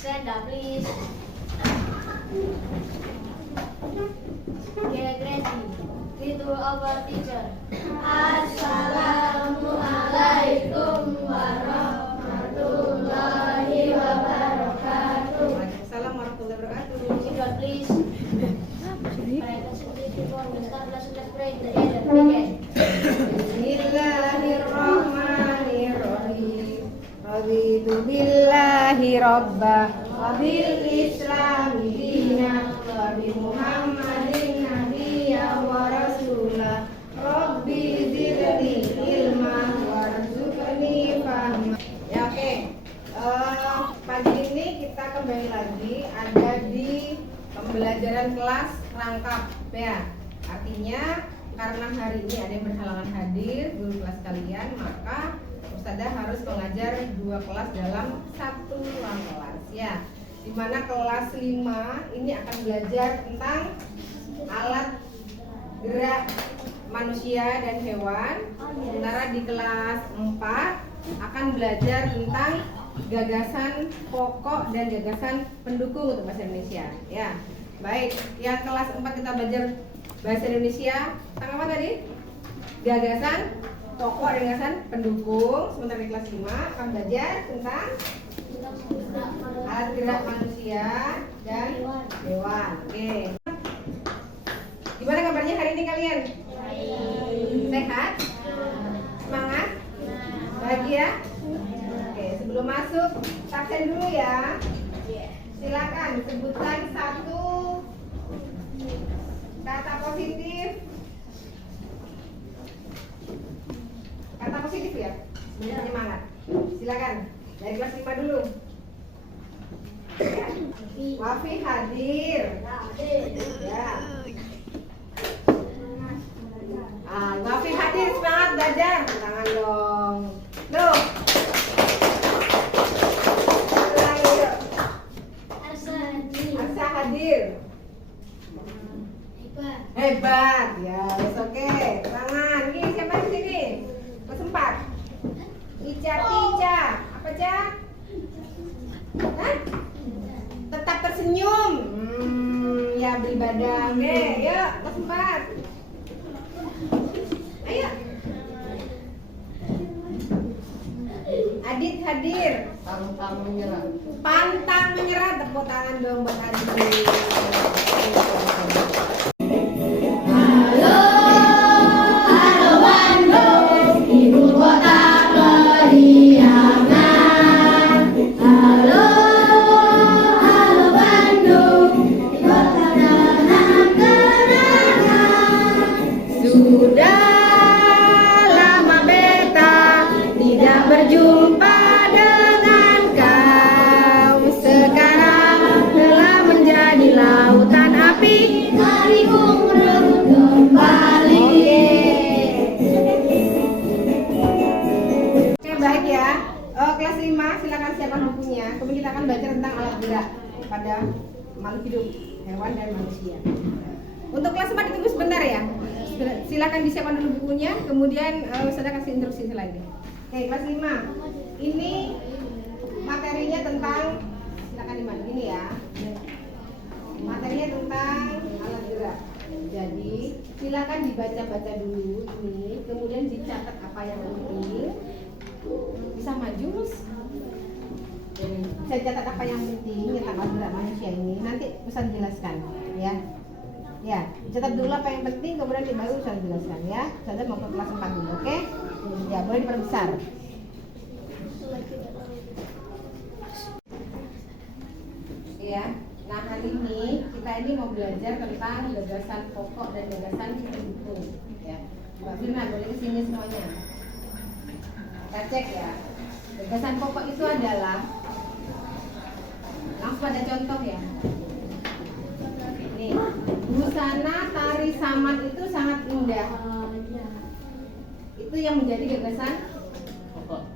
Stand up, please. Get ready. Read to our teacher. Assalamualaikum warahmatullahi wabarakatuh. Waalaikumsalam warahmatullahi wabarakatuh. Sit down, please. Mereka sendiri before we start lesson. Let's pray together. Begin. Bismillahirrahmanirrahim. Raditu billahi robba wa bil islami dina wa bi Muhammadin nabiyya wa rasulah. Rabbi zidni ilma warzuqni fahma. Ya, oke. Pagi ini kita kembali lagi ada di pembelajaran kelas rangkap ya. Artinya karena hari ini ada yang berhalangan hadir guru kelas kalian, maka Ustazah harus mengajar 2 kelas dalam 1 ruang kelas ya. Dimana kelas 5 ini akan belajar tentang alat gerak manusia dan hewan. Sementara di kelas 4 akan belajar tentang gagasan pokok dan gagasan pendukung untuk bahasa Indonesia ya. Baik, yang kelas 4 kita belajar bahasa Indonesia tentang apa tadi? Gagasan pokok dan gagasan pendukung. Sementara di kelas 5 akan belajar tentang alat gerak manusia dan hewan. Oke. Gimana kabarnya hari ini kalian? Sehat? Semangat? Bahagia? Oke, sebelum masuk absen dulu ya. Silakan sebutkan 1 kata positif. Kata positif ya, penyemangat. Silakan dari kelas 5 dulu. Wafi hadir. Ya. Wafi hadir, semangat belajar. Tangan dong. Tuh. Arsa hadir. Hebat. Ya, oke. Tangan. Ini siapa di sini? Kesempat. Ica, Ica. Apa, Ca? Hah? Tetap tersenyum. Ya, beribadah. Oke, yuk, kesempat. Ayo. Adit hadir. Pantang menyerah. Pantang menyerah. Tepuk tangan dong buat Adit. Kelas 5 silakan siapkan bukunya. Kemudian kita akan belajar tentang alat gerak pada makhluk hidup, hewan dan manusia. Untuk kelas 4 ditunggu sebentar ya. Silakan disiapkan dulu bukunya. Kemudian saya kasih instruksi selanjutnya. Oke, kelas 5. Ini materinya tentang, silakan di mana? Ini ya. Materinya tentang alat gerak. Jadi silakan dibaca-baca dulu ini, kemudian dicatat apa yang penting. Bisa maju, Mus. Bisa catat apa yang penting tentang alat gerak manusia ini. Nanti Ustaz jelaskan, ya. Ya, catat dulu apa yang penting, kemudian baru Ustaz jelaskan ya. Ustaz mau ke kelas 4 dulu, oke? Ya, boleh diperbesar. Ya. Nah, hari ini kita ini mau belajar tentang gagasan pokok dan gagasan pendukung, ya. Mbak Firna, boleh kesini semuanya. Kita cek ya. Gagasan pokok itu adalah, langsung ada contoh ya. Nih, busana tari saman itu sangat indah. Itu yang menjadi gagasan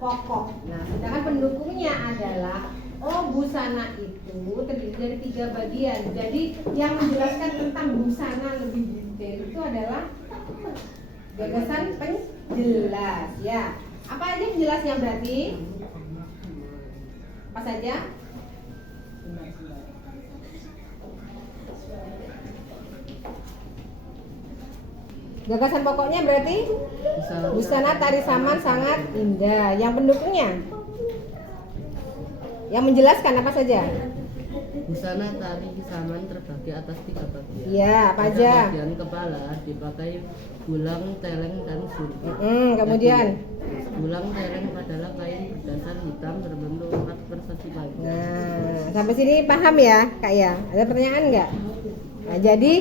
pokok. Nah, sedangkan pendukungnya adalah busana itu terdiri dari 3 bagian. Jadi yang menjelaskan tentang busana lebih detail itu adalah gagasan penjelas ya. Apa aja penjelasnya berarti? Apa saja? Gagasan pokoknya berarti busana tari saman sangat indah. Yang pendukungnya? Yang menjelaskan apa saja? Busana tari saman terbagi atas 3 bagian. Iya, apa Pada aja? bagian kepala dipakai bulang, teleng, dan suri. Kemudian? Bulang teleng adalah kain berdasar hitam berbentuk 4/1 panjang. Nah, sampai sini paham ya, Kak ya? Ada pertanyaan nggak? Nah, jadi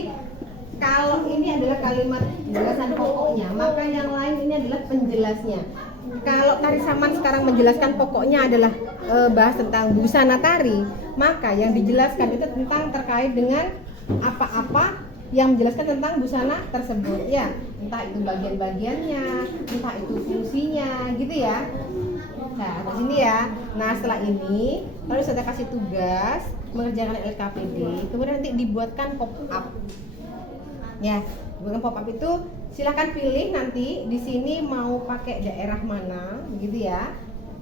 kalau ini adalah kalimat penjelasan pokoknya, maka yang lain ini adalah penjelasnya. Kalau tari saman sekarang menjelaskan pokoknya adalah bahas tentang busana tari, maka yang dijelaskan itu tentang terkait dengan apa-apa yang menjelaskan tentang busana tersebut ya, entah itu bagian-bagiannya, entah itu fungsinya, gitu ya. Nah, di sini ya. Nah, setelah ini kalau sudah kasih tugas mengerjakan LKPD, kemudian nanti dibuatkan pop-up. Ya, bukan pop-up itu silahkan pilih nanti di sini mau pakai daerah mana, begitu ya.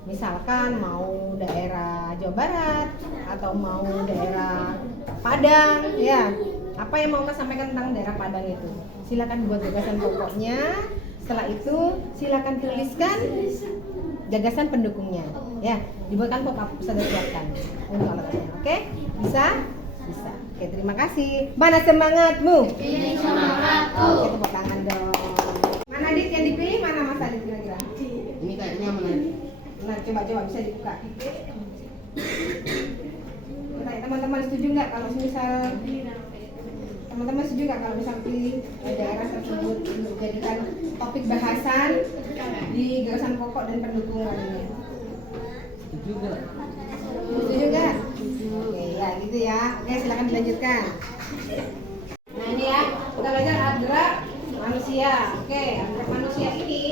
Misalkan mau daerah Jawa Barat atau mau daerah Padang, ya. Apa yang mau sampaikan tentang daerah Padang itu? Silakan buat gagasan pokoknya. Setelah itu silakan tuliskan gagasan pendukungnya. Ya, dibuatkan pop-up sudah siapkan untuk alatnya. Oke? Bisa? Bisa. Oke, terima kasih. Mana semangatmu? Ini semangatku. Oke, tepuk tangan dong. Mana Dit yang dipilih? Mana Mas Adit kira-kira? Ini kayaknya menarik. Nah, coba bisa dibuka. Nah, teman-teman setuju nggak kalau misal teman-teman setuju nggak kalau misal pilih daerah tersebut untuk jadikan topik bahasan di gagasan pokok dan pendukung ini? Setuju nggak? Setuju nggak? Oke, ya gitu ya. Oke, silakan dilanjutkan. Nah ini ya, kita belajar adrak manusia. Oke, adrak manusia ini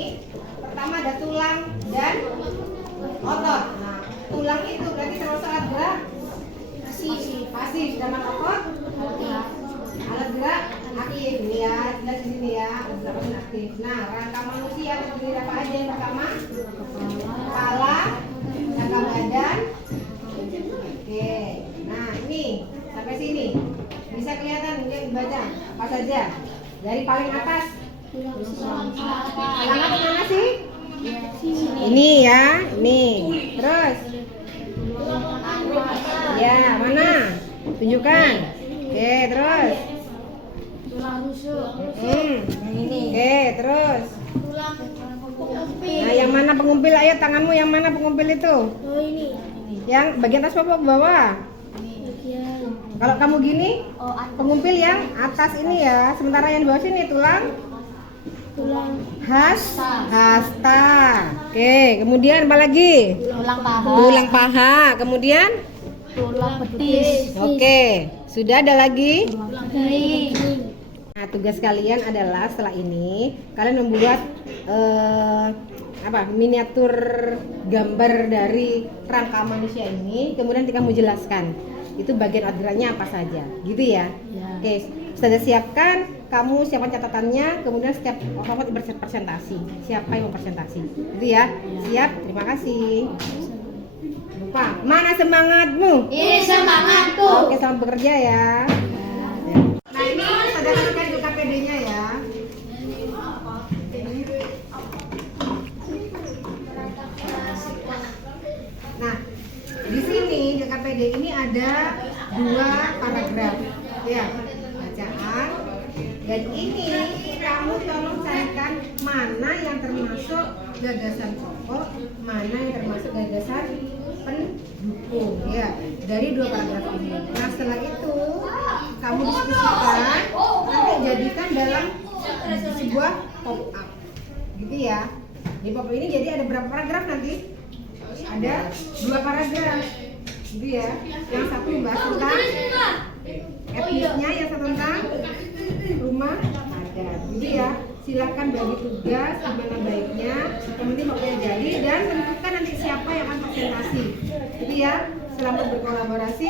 pertama ada tulang dan otot. Nah, tulang itu berarti termasuk adrak pasif, sedangkan otot alat gerak aktif. Ini ya, jelas di sini ya, alat gerak aktif. Nah, rangka manusia terdiri apa aja? Yang pertama, kepala, rangka badan. Oke, nah ini sampai sini bisa kelihatan ini dibaca apa saja dari paling atas. Alamat mana sih? Ini ya, ini. Terus, ya mana? Tunjukkan. Oke, terus. Tulang rusuk. Oke, terus. Tulang pengumpil. Nah, yang mana pengumpil? Ayo tanganmu yang mana pengumpil itu? Oh ini. Yang bagian atas apa bawah? Bagian. Kalau kamu gini, Oh atas. pengumpil yang atas ini ya. Sementara yang di bawah sini tulang Tulang. hasta. Oke, kemudian apa lagi? Tulang paha. Tulang paha. Kemudian? Tulang betis. Oke, sudah ada lagi? Tulang kering. Nah, tugas kalian adalah setelah ini kalian membuat miniatur gambar dari rangka manusia ini, kemudian kamu jelaskan itu bagian adraknya apa saja, gitu ya. Oke, sudah siapkan, kamu siapkan catatannya, kemudian setiap orang berpresentasi. Siapa yang mau presentasi, gitu ya. Siap, terima kasih. Lupa, mana semangatmu? Ini semangatku. Oke, selamat bekerja ya. Nah, ini sudah kasihkan di KPD-nya ya. Nah, di sini di KPD ini ada 2 paragraf, ya, bacaan. Dan ini kamu tolong carikan mana yang termasuk gagasan pokok, mana yang termasuk gagasan pendukung, ya, dari 2 paragraf ini. Nah, setelah itu kamu diskusikan, nanti jadikan dalam sebuah pop-up, gitu ya. Di pop-up ini jadi ada berapa paragraf nanti? Ada 2 paragraf, gitu ya. Yang satu membahas tentang etnisnya, yang satu tentang rumah adat, gitu ya. Silakan bagi tugas gimana baiknya, yang penting pokoknya jadi, dan tentukan nanti siapa yang akan presentasi, gitu ya. Selamat berkolaborasi.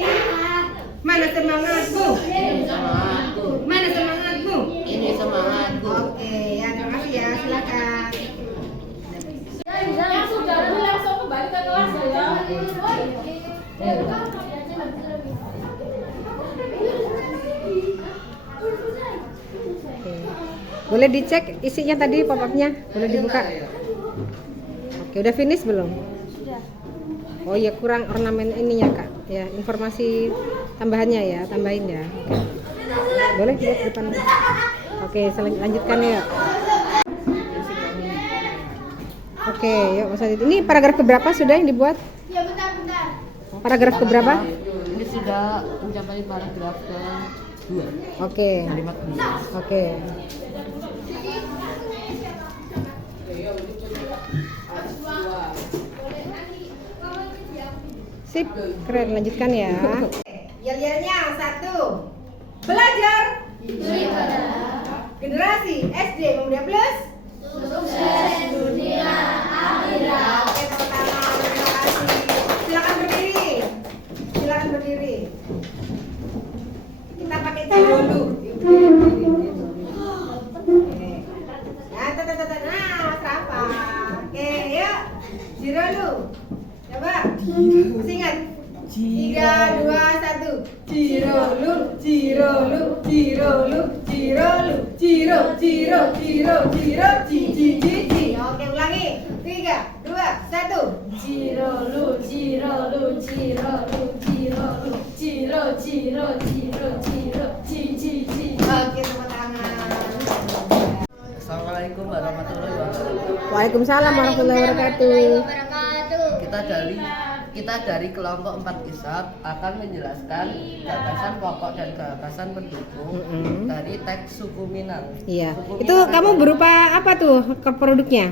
Mana semangatku? Ini semangatku. Mana semangatku? Ini semangatku. Oke, ya terima kasih ya. Silakan. Langsung kembali ke kelas ya. Oke. Boleh dicek isinya tadi pop-up-nya? Boleh dibuka? Oke, udah finish belum? Sudah. Oh iya, kurang ornamen ininya Kak. Ya, informasi tambahannya ya, tambahin ya. Oke. Boleh lihat depan. Oke, lanjutkan ya. Oke, yuk Mas Adit. Ini paragraf keberapa sudah yang dibuat? Ya bentar. Paragraf keberapa? Ini sudah mencapai paragraf ke-2. Oke. Kalimat kedua. Oke. Sip, keren. Lanjutkan ya. Yel-yelnya 1. Belajar. Generasi SD Pemuda Plus. Sukses dunia akhirat. Oke, tepuk tangan. Terima kasih. Silakan berdiri. Silakan berdiri. Kita pakai ciro dulu. Oke. Nah, Mas Rafa. Oke, yuk. Ciro dulu. Coba. Masih ingat? 3, 2, 1. Ciro lu, ciro lu, ciro lu, ciro lu, ciro, ciro, ciro, ciro, ci. Oke, ulangi. 3, 2, 1. Ciro lu, ciro lu, ciro lu, ciro lu, ciro, ciro, ciro, ciro, ci. Oke, tepuk tangan. Assalamualaikum warahmatullahi wabarakatuh. Waalaikumsalam warahmatullahi wabarakatuh. Kita dari kelompok 4 Hisab akan menjelaskan gagasan pokok dan gagasan pendukung dari teks suku Minang. Iya. Suku Itu Minang kamu adalah- berupa apa tuh ke produknya?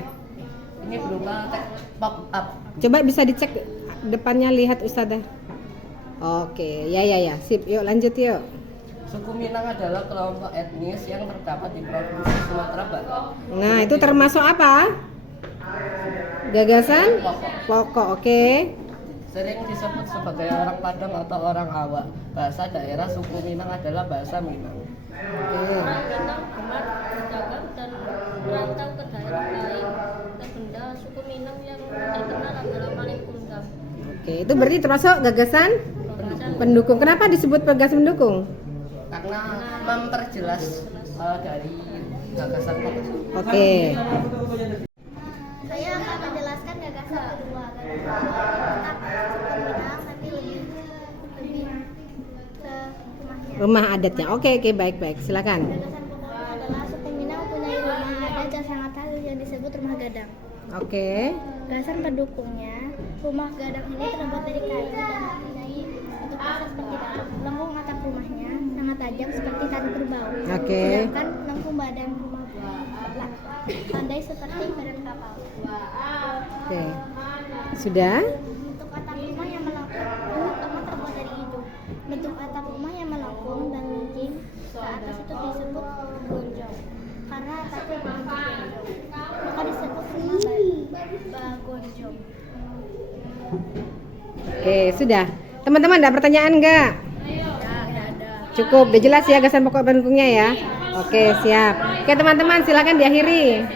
Ini berupa teks pop-up. Coba bisa dicek depannya, lihat Ustazah. Oke, ya. Sip, yuk lanjut yuk. Suku Minang adalah kelompok etnis yang terdapat di Provinsi Sumatera Barat. Nah, itu termasuk apa? Gagasan Pokok. pokok, oke. Sering disebut sebagai orang Padang atau orang Awak. Bahasa daerah suku Minang adalah bahasa Minang. Oke. Orang Minang gemar berdagang dan merantau ke daerah lain. Legenda suku Minang yang terkenal adalah Malin Kundang. Oke, itu berarti termasuk gagasan pendukung. Kenapa disebut gagasan pendukung? Karena memperjelas dari gagasan pokok. Oke. Saya akan menjelaskan gagasan kedua. Gagasan suku Minang tapi lebih ke rumahnya. Rumah adatnya. Oke, baik. Silakan. Gagasan pokoknya adalah suku Minang mempunyai rumah adat yang sangat khas yang disebut rumah gadang. Oke. Gagasan pendukungnya, rumah gadang ini terbuat dari kayu dan mempunyai bentuk dasar seperti dalam. Lengkung atap rumahnya sangat tajam seperti tali kerbau. Oke. Sedangkan lengkung badan rumah pandai seperti badan kapal. Oke. Sudah? Bentuk atap rumah yang melengkung terbuat dari hidup. Bentuk atap rumah yang melengkung dan licin ke atas itu disebut gonjong. Karena atapnya berbentuk gonjong, maka disebut rumah bagonjong. Oke, sudah. Teman-teman ada pertanyaan enggak? Ada. Cukup, udah jelas ya gagasan pokok pendukungnya ya. Oke, siap. Oke, teman-teman silakan diakhiri.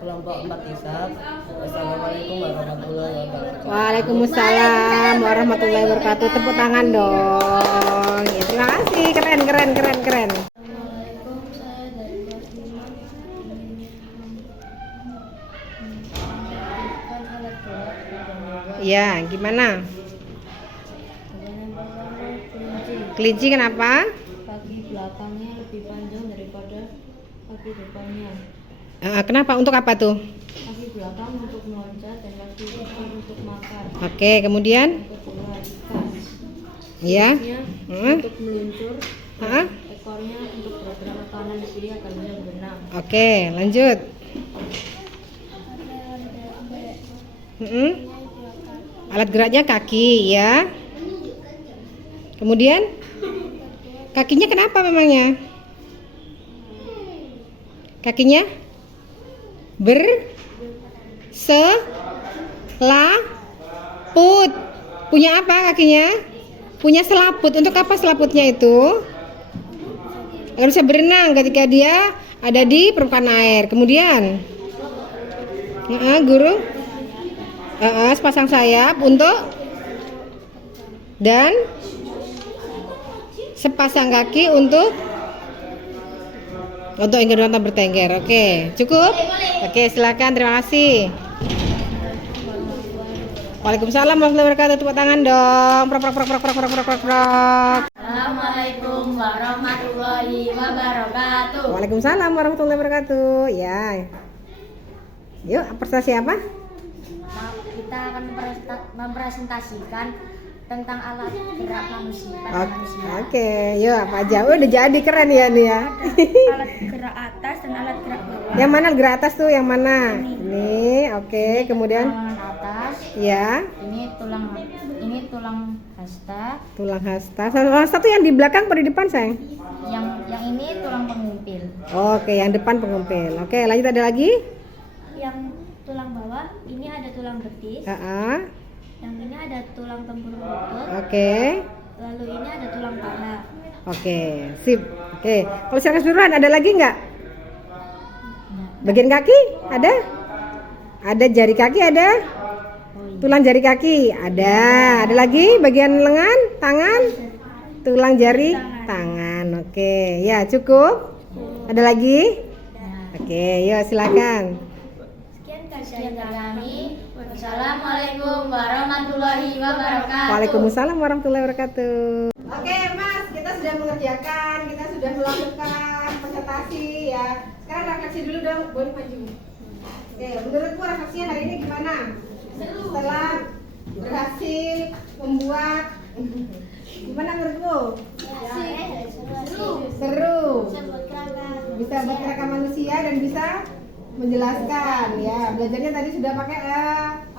Kelompok 4 Hisab. Assalamualaikum warahmatullahi wabarakatuh. Waalaikumsalam warahmatullahi wabarakatuh. Tepuk tangan dong. Ya, terima kasih. Keren. Assalamualaikum, saya dari kelas 5 bukan alat berat dan Iya, gimana? yang pertama kelinci. Kelinci kenapa? Kaki belakangnya lebih panjang daripada kaki depannya. Kenapa? Untuk apa tuh? Kaki belakang untuk meloncat dan kaki depan untuk makan. Oke, kemudian? Kedua ikan. Iya. Nya Hmm? untuk meluncur. Hah? Ekornya untuk bergerak ke kanan ke kiri agar bisa berenang. Oke, lanjut. Alat geraknya kaki, ya. Kemudian kakinya kenapa memangnya? Kakinya berselaput. Punya apa kakinya? Punya selaput. Untuk apa selaputnya itu? Agar bisa berenang ketika dia ada di permukaan air. Kemudian guru sepasang sayap untuk dan sepasang kaki untuk Untuk yang kedua nonton bertengger. Oke, cukup? Oke, silakan. Terima kasih. Waalaikumsalam warahmatullahi wabarakatuh. Tepuk tangan dong. Prok prok prok prok prok prok prok prok prok. Assalamualaikum warahmatullahi wabarakatuh. Waalaikumsalam warahmatullahi wabarakatuh. Ya. Yuk, presentasi apa? Kita akan mempresentasikan tentang alat gerak manusia. Oke, yuk apa aja? Udah jadi keren ya nih ya. Alat gerak atas dan alat gerak bawah. Yang mana gerak atas tuh? Yang mana? Ini. Oke, kemudian Tulang atas. ya, Ini tulang hasta. tulang hasta. Hasta tuh yang di belakang atau di depan, sayang? Yang ini tulang pengumpil. Oke, yang depan pengumpil. Oke, lanjut ada lagi? Yang tulang bawah ini ada tulang betis. Yang ini ada tulang tempurung lutut. Oke. Lalu ini ada tulang paha. Oke, sip. Oke, kalau secara keseluruhan ada lagi nggak? Bagian kaki ada? Ada jari kaki ada? Tulang jari kaki ada. Ada lagi bagian lengan, tangan, tulang jari tangan. Oke, ya cukup. Ada lagi? Oke, yuk silakan. Sekian dari kami. Wassalamualaikum warahmatullahi wabarakatuh. Waalaikumsalam warahmatullahi wabarakatuh. Oke, Mas, kita sudah mengerjakan, kita sudah melakukan presentasi ya. Sekarang refleksi dulu dong, boleh maju. Oke, menurutmu refleksinya hari ini gimana? Setelah berhasil membuat, gimana menurutmu? Seru. Bisa buat kerangka manusia dan bisa menjelaskan ya. Belajarnya tadi sudah pakai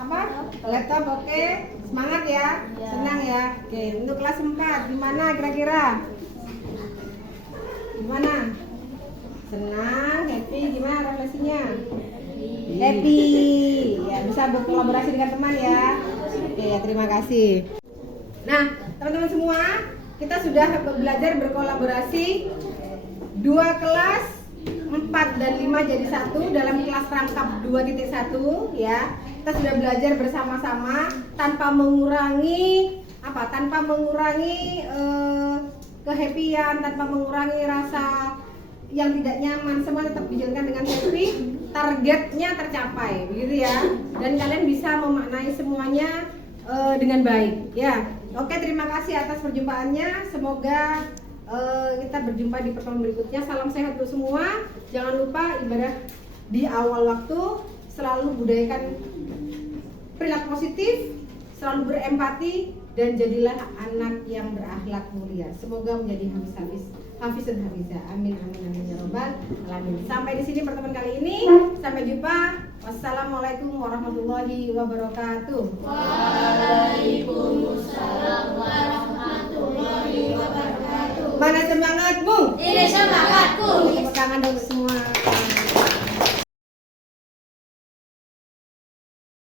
apa? Laptop. Oke. Semangat ya. Senang ya. Oke, untuk kelas 4 gimana kira-kira? Gimana? Senang, happy, gimana refleksinya? Happy. Ya, bisa berkolaborasi dengan teman ya. Oke, ya, terima kasih. Nah, teman-teman semua, kita sudah belajar berkolaborasi 2 kelas 4 dan 5 jadi 1 dalam kelas rangkap 2.1 ya. Kita sudah belajar bersama-sama tanpa mengurangi kehappyan, tanpa mengurangi rasa yang tidak nyaman, semua tetap dijalankan dengan happy, targetnya tercapai begitu ya. Dan kalian bisa memaknai semuanya dengan baik ya. Oke, terima kasih atas perjumpaannya. Semoga kita berjumpa di pertemuan berikutnya. Salam sehat untuk semua. Jangan lupa ibadah di awal waktu, selalu budayakan perilaku positif, selalu berempati, dan jadilah anak yang berakhlak mulia. Semoga menjadi hafizun hafizah. Amin amin amin ya robbal alamin. Sampai di sini pertemuan kali ini. Sampai jumpa. Wassalamualaikum warahmatullahi wabarakatuh. Waalaikumsalam warahmatullahi wabarakatuh. Mana semangatmu? Ini semangatku. Tepuk tangan dong semua.